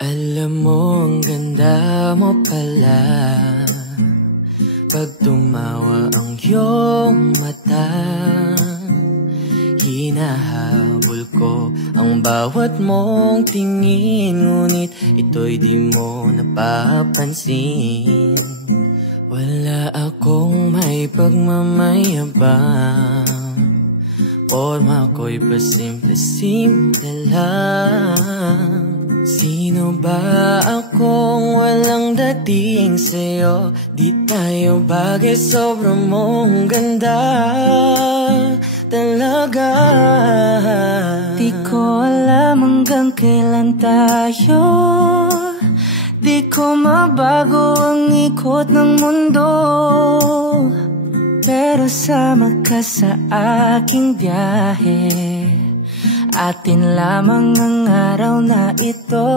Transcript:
Alam mo, ang ganda mo pala pag tumawa ang iyong mata. Hinahabol ko ang bawat mong tingin, ngunit ito'y di mo napapansin. Wala akong may pagmamayabang, forma ko'y pasimple-simple lang. Sino ba akong walang dating sa'yo? Di tayo bagay, sobrang mong ganda talaga. Di ko alam hanggang kailan tayo, di ko mabago ang ikot ng mundo, pero sama ka sa aking biyahe. Atin lamang ang araw na ito.